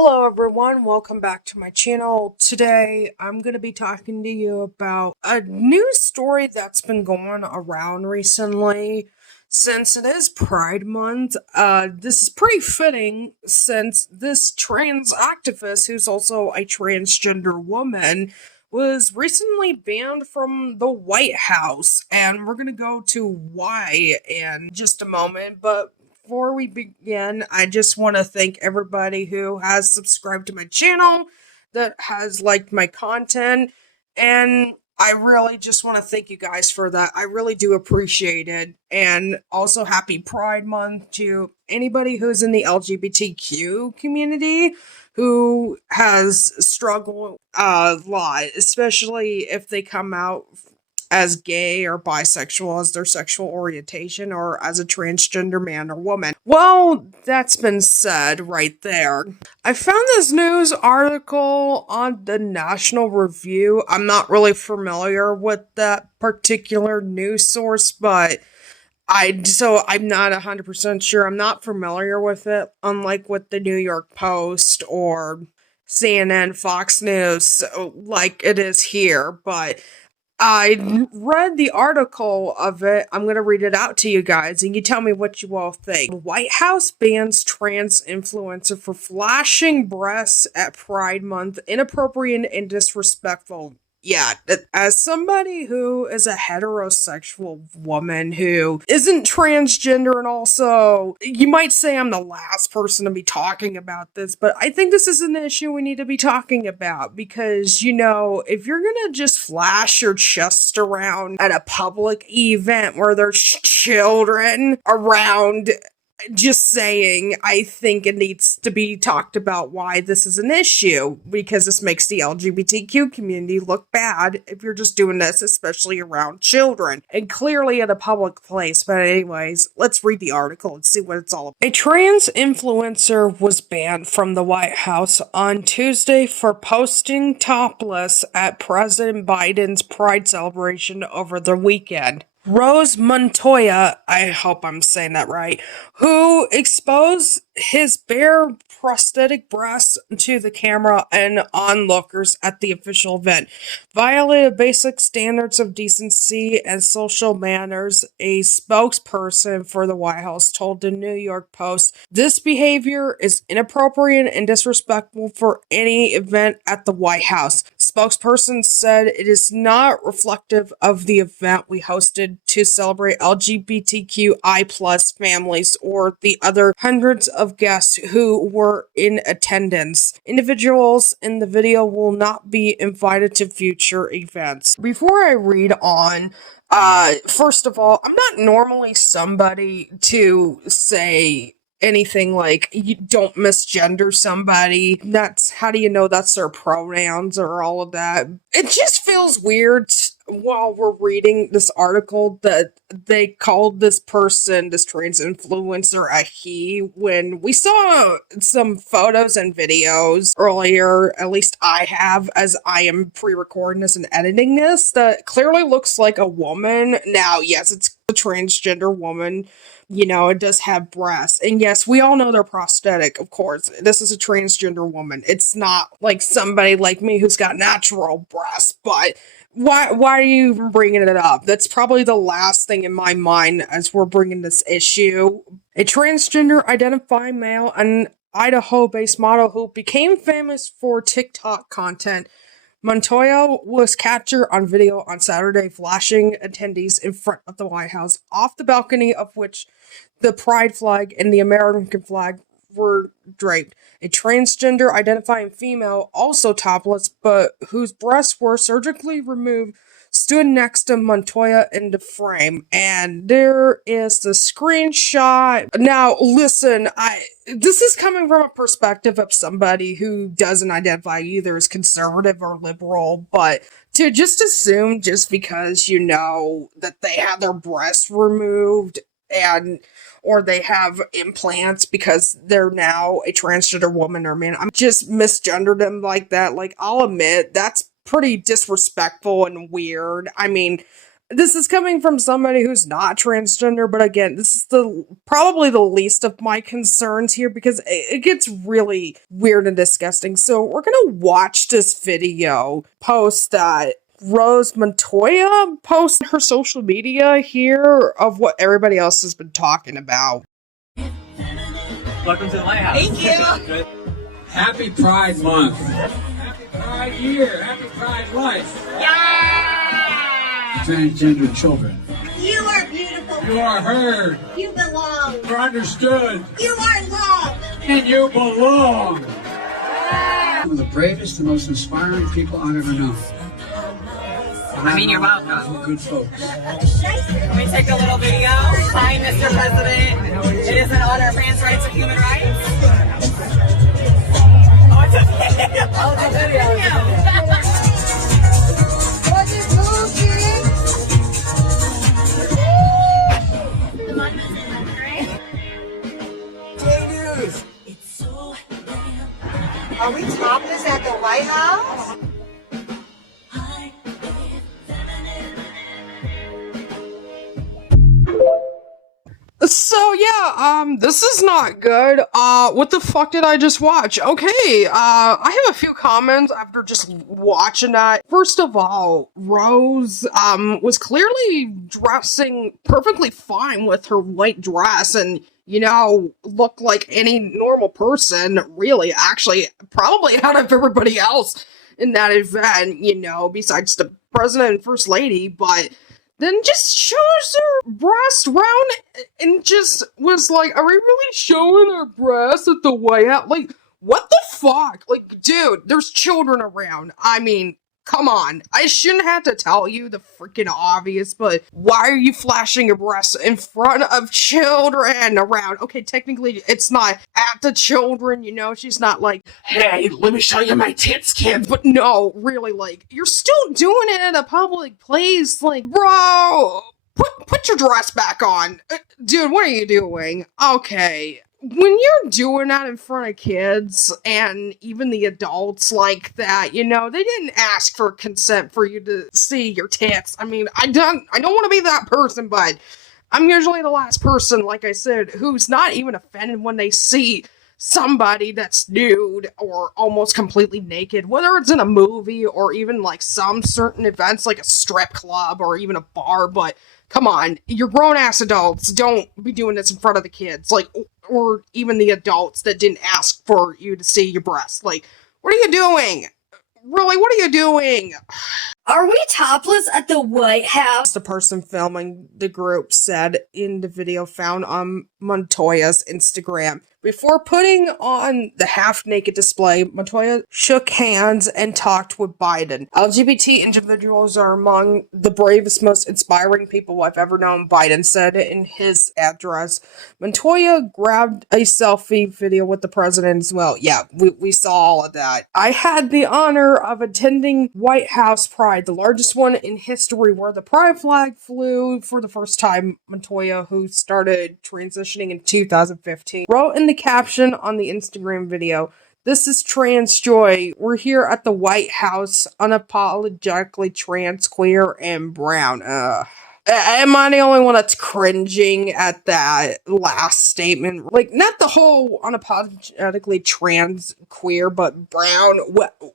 Hello everyone, welcome back to my channel. Today I'm going to be talking to you about a news story that's been going around recently. Since it is Pride Month, this is pretty fitting since this trans activist, who's also a transgender woman, was recently banned from the White House, and we're going to go to why in just a moment, but before we begin, I just want to thank everybody who has subscribed to my channel, that has liked my content, and I really just want to thank you guys for that. I really do appreciate it. And also happy Pride Month to anybody who's in the LGBTQ community who has struggled a lot, especially if they come out as gay or bisexual as their sexual orientation, or as a transgender man or woman. Well, that's been said right there. I found this news article on the National Review. I'm not really familiar with that particular news source, but I'm not 100% sure. I'm not familiar with it, unlike with the New York Post or CNN, Fox News, like it is here, but I read the article of it. I'm going to read it out to you guys, and you tell me what you all think. The White House bans trans influencer for flashing breasts at Pride Month. Inappropriate and disrespectful. Yeah, as somebody who is a heterosexual woman who isn't transgender, and also, you might say I'm the last person to be talking about this, but I think this is an issue we need to be talking about because, if you're gonna just flash your chest around at a public event where there's children around, just saying, I think it needs to be talked about why this is an issue, because this makes the LGBTQ community look bad if you're just doing this, especially around children, and clearly at a public place. But anyways, let's read the article and see what it's all about. A trans influencer was banned from the White House on Tuesday for posting topless at President Biden's Pride celebration over the weekend. Rose Montoya, I hope I'm saying that right, who exposed his bare prosthetic breasts to the camera and onlookers at the official event, violated basic standards of decency and social manners, a spokesperson for the White House told the New York Post. This behavior is inappropriate and disrespectful for any event at the White House. Spokesperson said it is not reflective of the event we hosted to celebrate LGBTQI+ families or the other hundreds of guests who were in attendance. Individuals in the video will not be invited to future events. Before I read on, first of all, I'm not normally somebody to say anything like, you don't misgender somebody. That's, how do you know that's their pronouns or all of that? It just feels weird while we're reading this article that they called this person, this trans influencer, a he, when we saw some photos and videos earlier, at least I have, as I am pre-recording this and editing this, that clearly looks like a woman. Now, yes, it's a transgender woman. It does have breasts. And yes, we all know they're prosthetic, of course. This is a transgender woman. It's not like somebody like me who's got natural breasts, but why are you even bringing it up? That's probably the last thing in my mind as we're bringing this issue. A transgender identifying male, an Idaho-based model who became famous for TikTok content, Montoya was captured on video on Saturday flashing attendees in front of the White House, off the balcony of which the pride flag and the American flag were draped. A transgender identifying female, also topless, but whose breasts were surgically removed, stood next to Montoya in the frame. And there is the screenshot. Now, listen, this is coming from a perspective of somebody who doesn't identify either as conservative or liberal, but to just assume just because that they had their breasts removed or they have implants because they're now a transgender woman or man, I'm just misgendered them like that. Like, I'll admit that's pretty disrespectful and weird. I mean, this is coming from somebody who's not transgender, but again, this is probably the least of my concerns here because it gets really weird and disgusting. So we're gonna watch this video post that Rose Montoya posted her social media here of what everybody else has been talking about. Welcome to the Lighthouse. Thank you. Happy Pride Month. Happy Pride Year. Happy Pride Life. Yeah! Transgender children. You are beautiful. You are heard. You belong. You're understood. You are loved. And you belong. One of the bravest and most inspiring people I've ever known. You're welcome. Good folks. We take a little video. Hi, Mr. President. It is an honor of trans rights and human rights. Oh, it's a video. Oh, it's a video. What is moving? Hey, news. Are we topless at the White House? So yeah, this is not good. What the fuck did I just watch? Okay, I have a few comments after just watching that. First of all, Rose, was clearly dressing perfectly fine with her white dress and, you know, looked like any normal person, really, actually, probably out of everybody else in that event, you know, besides the president and first lady, but then just shows her breast round and just was like, are we really showing our breasts at the White House? Like, what the fuck? Like, dude, there's children around. I mean, come on. I shouldn't have to tell you the freaking obvious, but why are you flashing your breasts in front of children around? Okay, technically, it's not at the children, you know? She's not like, hey, let me show you my tits, kids. But no, really, like, you're still doing it in a public place. Like, bro, put your dress back on. Dude, what are you doing? Okay. When you're doing that in front of kids and even the adults like that, you know, they didn't ask for consent for you to see your tits. I mean, I don't want to be that person, but I'm usually the last person, like I said, who's not even offended when they see somebody that's nude or almost completely naked, whether it's in a movie or even like some certain events like a strip club or even a bar. But come on, you're grown-ass adults. Don't be doing this in front of the kids. Like, or even the adults that didn't ask for you to see your breasts. Like, what are you doing? Really, what are you doing? Are we topless at the White House? The person filming the group said in the video found on Montoya's Instagram. Before putting on the half-naked display, Montoya shook hands and talked with Biden. LGBT individuals are among the bravest, most inspiring people I've ever known, Biden said in his address. Montoya grabbed a selfie video with the president as well. Yeah, we saw all of that. I had the honor of attending White House Pride, the largest one in history, where the pride flag flew for the first time. Montoya, who started transitioning in 2015, wrote in the caption on the Instagram video, "This is trans joy. We're here at the White House, unapologetically trans, queer, and brown." Am I the only one that's cringing at that last statement? Like, not the whole unapologetically trans, queer, but brown.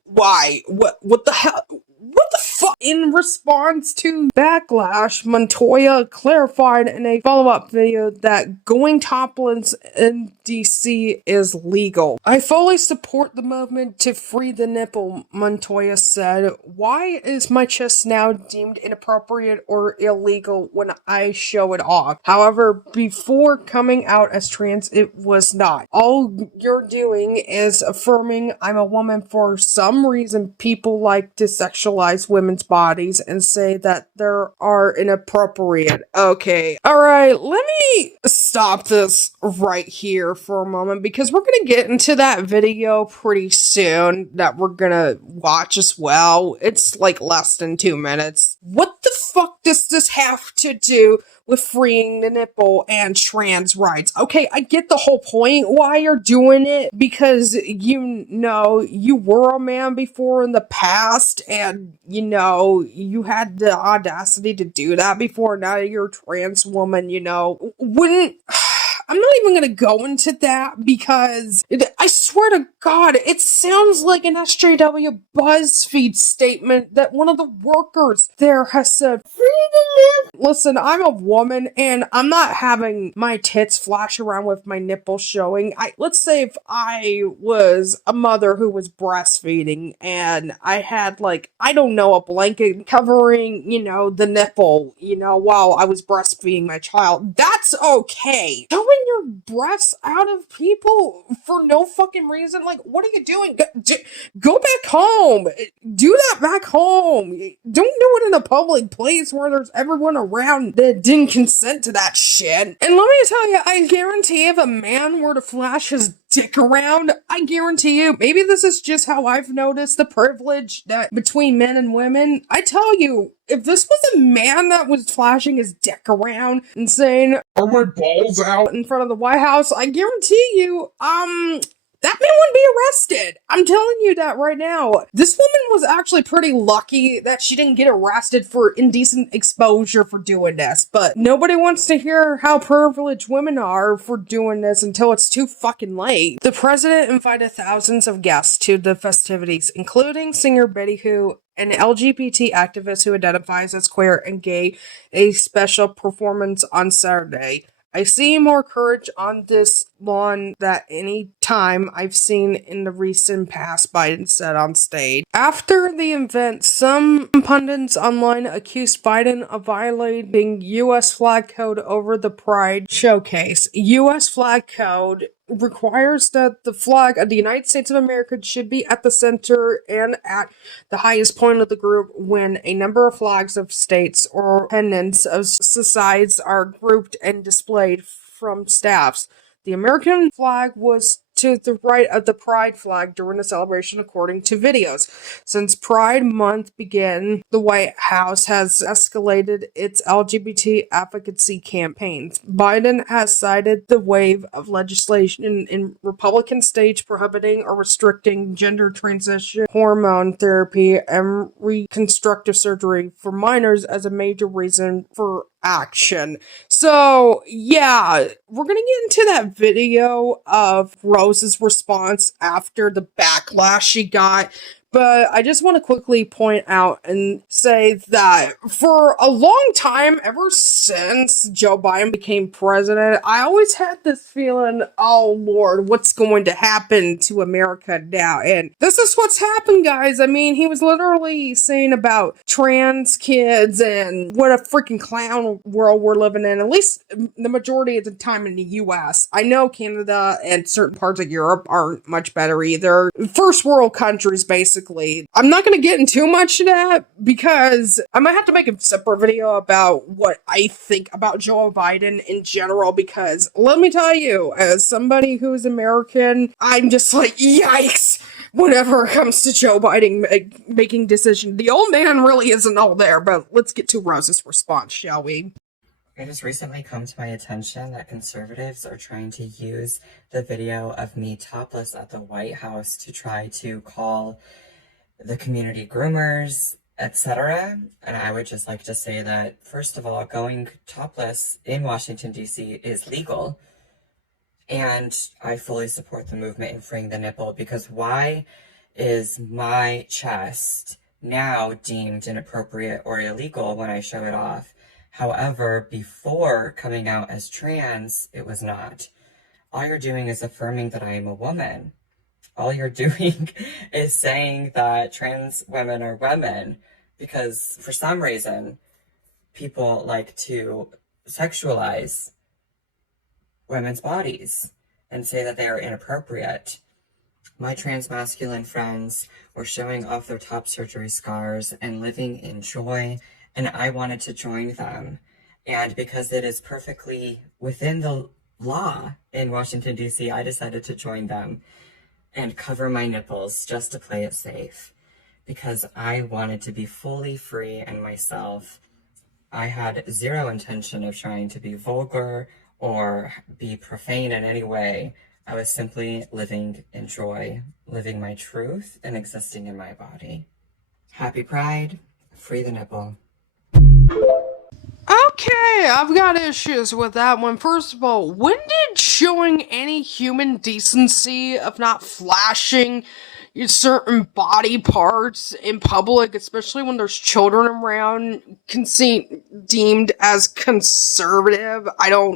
Why? What the hell? What the fuck? In response to backlash, Montoya clarified in a follow-up video that going topless in DC is legal. "I fully support the movement to free the nipple," Montoya said. "Why is my chest now deemed inappropriate or illegal when I show it off? However, before coming out as trans, it was not. All you're doing is affirming I'm a woman. For some reason, people like to sexualize women's bodies and say that they are inappropriate." Okay. Alright, let me stop this right here for a moment because we're gonna get into that video pretty soon that we're gonna watch as well. It's like less than 2 minutes. What the fuck does this have to do with freeing the nipple and trans rights? Okay, I get the whole point why you're doing it, because you know you were a man before in the past and you know you had the audacity to do that before. Now you're a trans woman, wouldn't. I'm not even going to go into that because I swear to God, it sounds like an SJW BuzzFeed statement that one of the workers there has said, "Free to live." Listen, I'm a woman and I'm not having my tits flash around with my nipples showing. Let's say if I was a mother who was breastfeeding and I had a blanket covering, the nipple, while I was breastfeeding my child. That's okay. Showing your breasts out of people for no fucking reason. What are you doing? Go back home. Do that back home. Don't do it in a public place where there's everyone around that didn't consent to that shit. And let me tell you, I guarantee if a man were to flash his dick around, I guarantee you, maybe this is just how I've noticed the privilege that between men and women. I tell you, if this was a man that was flashing his dick around and saying, "Are my balls out?" in front of the White House, I guarantee you, that man wouldn't be arrested. I'm telling you that right now. This woman was actually pretty lucky that she didn't get arrested for indecent exposure for doing this. But nobody wants to hear how privileged women are for doing this until it's too fucking late. The president invited thousands of guests to the festivities, including singer Betty Who, an LGBT activist who identifies as queer and gay, a special performance on Saturday. I see more courage on this lawn than any time I've seen in the recent past, Biden said on stage. After the event, some pundits online accused Biden of violating U.S. flag code over the Pride showcase. U.S. flag code requires that the flag of the United States of America should be at the center and at the highest point of the group when a number of flags of states or pennants of societies are grouped and displayed from staffs. The American flag was to the right of the Pride flag during the celebration, according to videos. Since Pride Month began, the White House has escalated its LGBT advocacy campaigns. Biden has cited the wave of legislation in Republican states prohibiting or restricting gender transition, hormone therapy, and reconstructive surgery for minors as a major reason for action. So, yeah, we're gonna get into that video of Rose's response after the backlash she got. But I just want to quickly point out and say that for a long time, ever since Joe Biden became president, I always had this feeling, oh Lord, what's going to happen to America now? And this is what's happened, guys. I mean, he was literally saying about trans kids and what a freaking clown world we're living in, at least the majority of the time in the US. I know Canada and certain parts of Europe aren't much better either. First world countries, basically. I'm not going to get into too much of that because I might have to make a separate video about what I think about Joe Biden in general, because let me tell you, as somebody who's American, I'm just like, yikes, whenever it comes to Joe Biden making decisions. The old man really isn't all there, but let's get to Rose's response, shall we? It has recently come to my attention that conservatives are trying to use the video of me topless at the White House to try to call the community groomers, etc. And I would just like to say that, first of all, going topless in Washington, D.C. is legal. And I fully support the movement in freeing the nipple, because why is my chest now deemed inappropriate or illegal when I show it off? However, before coming out as trans, it was not. All you're doing is affirming that I am a woman. All you're doing is saying that trans women are women, because for some reason, people like to sexualize women's bodies and say that they are inappropriate. My trans masculine friends were showing off their top surgery scars and living in joy, and I wanted to join them. And because it is perfectly within the law in Washington, D.C., I decided to join them and cover my nipples just to play it safe, because I wanted to be fully free and myself. I had zero intention of trying to be vulgar or be profane in any way. I was simply living in joy, living my truth, and existing in my body. Happy Pride. Free the nipple. Okay, I've got issues with that one. First of all, when did showing any human decency of not flashing certain body parts in public, especially when there's children around, deemed as conservative?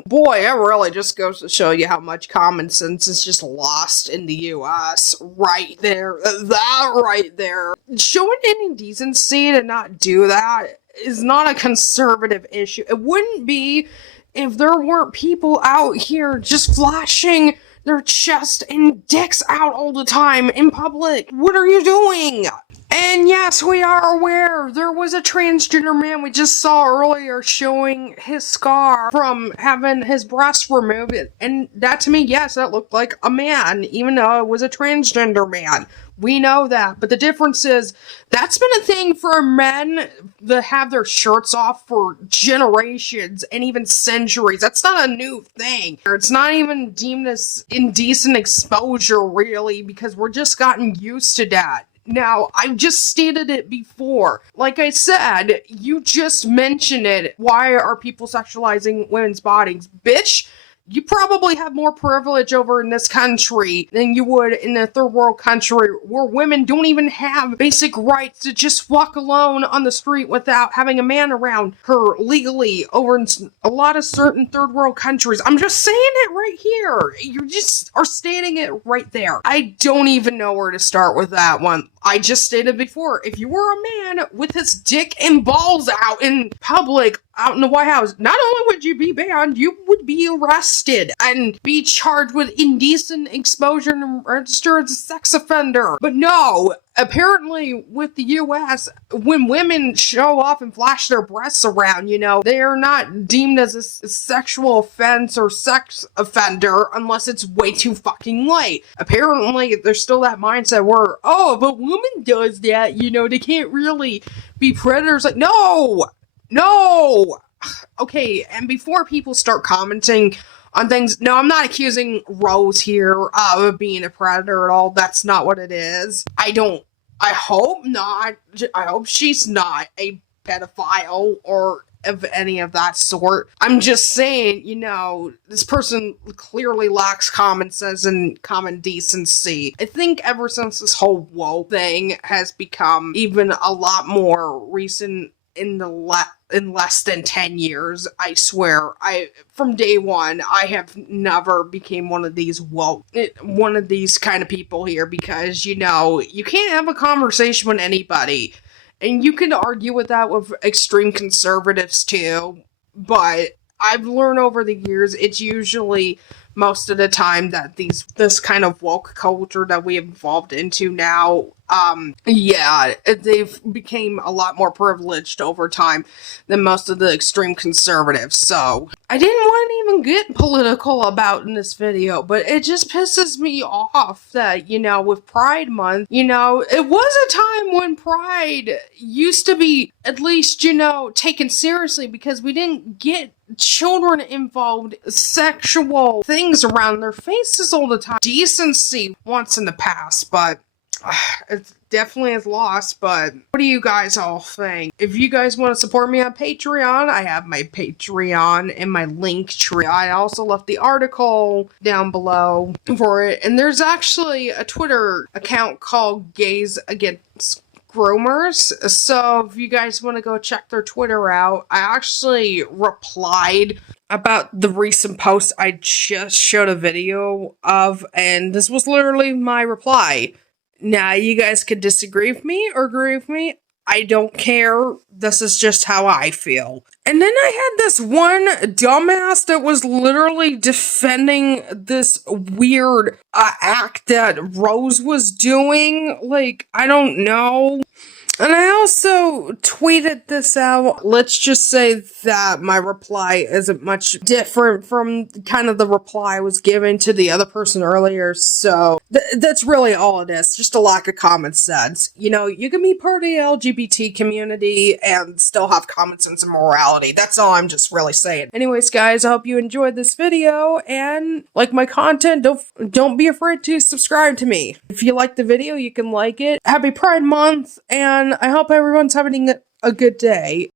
Boy, it really just goes to show you how much common sense is just lost in the US. Right there. That right there. Showing any decency to not do that is not a conservative issue. It wouldn't be if there weren't people out here just flashing their chest and dicks out all the time in public. What are you doing? And yes, we are aware there was a transgender man we just saw earlier showing his scar from having his breast removed. And that, to me, yes, that looked like a man, even though it was a transgender man. We know that. But the difference is, that's been a thing for men to have their shirts off for generations and even centuries. That's not a new thing. It's not even deemed as indecent exposure, really, because we're just gotten used to that. Now, I've just stated it before. Like I said, you just mentioned it. Why are people sexualizing women's bodies? Bitch, you probably have more privilege over in this country than you would in a third world country where women don't even have basic rights to just walk alone on the street without having a man around her legally over in a lot of certain third world countries. I'm just saying it right here. You just are stating it right there. I don't even know where to start with that one. I just stated before, if you were a man with his dick and balls out in public, out in the White House, not only would you be banned, you would be arrested and be charged with indecent exposure and registered as a sex offender. But no, apparently with the US, when women show off and flash their breasts around, they are not deemed as a sexual offense or sex offender unless it's way too fucking late. Apparently, there's still that mindset where, oh, if a woman does that, they can't really be predators. Like, no! Okay, and before people start commenting on things, no, I'm not accusing Rose here of being a predator at all. That's not what it is. I hope not. I hope she's not a pedophile or of any of that sort. I'm just saying, this person clearly lacks common sense and common decency. I think ever since this whole woke thing has become even a lot more recent in less than 10 years, I swear, from day one, I have never became one of these kind of people here, because, you can't have a conversation with anybody, and you can argue with that with extreme conservatives too, but I've learned over the years, it's usually most of the time that this kind of woke culture that we have evolved into now, they've became a lot more privileged over time than most of the extreme conservatives. So I didn't want to even get political about in this video, but it just pisses me off that, with Pride Month, it was a time when Pride used to be at least, taken seriously, because we didn't get children involved, sexual things around their faces all the time. Decency once in the past, but it definitely is lost. But what do you guys all think? If you guys want to support me on Patreon, I have my Patreon and my link tree. I also left the article down below for it, and there's actually a Twitter account called Gays Against Groomers, so if you guys want to go check their Twitter out, I actually replied about the recent post I just showed a video of, and this was literally my reply. Now, you guys could disagree with me or agree with me. I don't care. This is just how I feel. And then I had this one dumbass that was literally defending this weird act that Rose was doing. Like, I don't know. And I also tweeted this out. Let's just say that my reply isn't much different from kind of the reply I was given to the other person earlier. So that's really all it is. Just a lack of common sense. You can be part of the LGBT community and still have common sense and morality. That's all I'm just really saying. Anyways, guys, I hope you enjoyed this video and like my content. Don't be afraid to subscribe to me. If you like the video, you can like it. Happy Pride Month, and I hope everyone's having a good day.